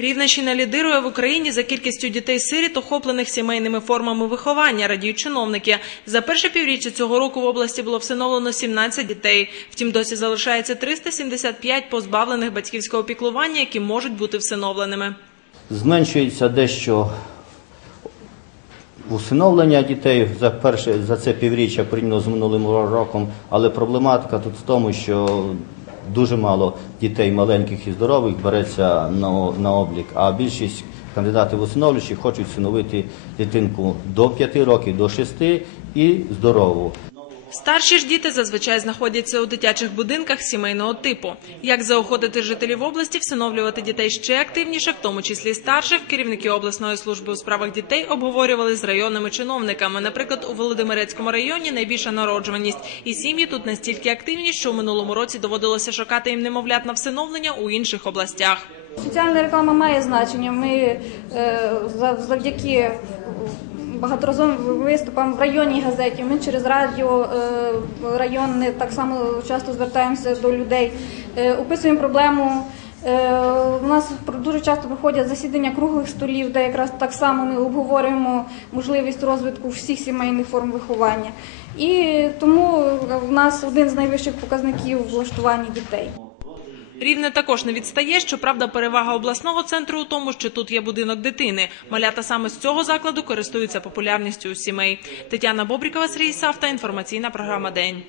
Рівненщина лідирує в Україні за кількістю дітей-сиріт, охоплених сімейними формами виховання, радіють чиновники. За перше півріччя цього року в області було всиновлено 17 дітей. Втім, досі залишається 375 позбавлених батьківського піклування, які можуть бути всиновленими. Зменшується дещо усиновлення дітей за перше за це півріччя порівняно з минулим роком, але проблематика тут в тому, що дуже мало дітей маленьких і здорових береться на, на облік, а більшість кандидатів усиновлюючих хочуть всиновити дитинку до 5 років, до 6 і здорову. Старші ж діти зазвичай знаходяться у дитячих будинках сімейного типу. Як заохотити жителів області всиновлювати дітей ще активніше, в тому числі старших, керівники обласної служби у справах дітей обговорювали з районними чиновниками. Наприклад, у Володимирецькому районі найбільша народжуваність, і сім'ї тут настільки активні, що у минулому році доводилося шукати їм немовлят на всиновлення у інших областях. Соціальна реклама має значення. Ми е, завдяки багаторазовим виступам в районній газеті, ми через радіо е, районне так само часто звертаємося до людей, е, описуємо проблему. Е, У нас дуже часто проходять засідання круглих столів, де якраз так само ми обговорюємо можливість розвитку всіх сімейних форм виховання. І тому в нас один з найвищих показників влаштування дітей. Рівне також не відстає. Щоправда, перевага обласного центру у тому, що тут є будинок дитини. Малята саме з цього закладу користуються популярністю у сімей. Тетяна Бобрікова, Сергій Савта. Інформаційна програма День.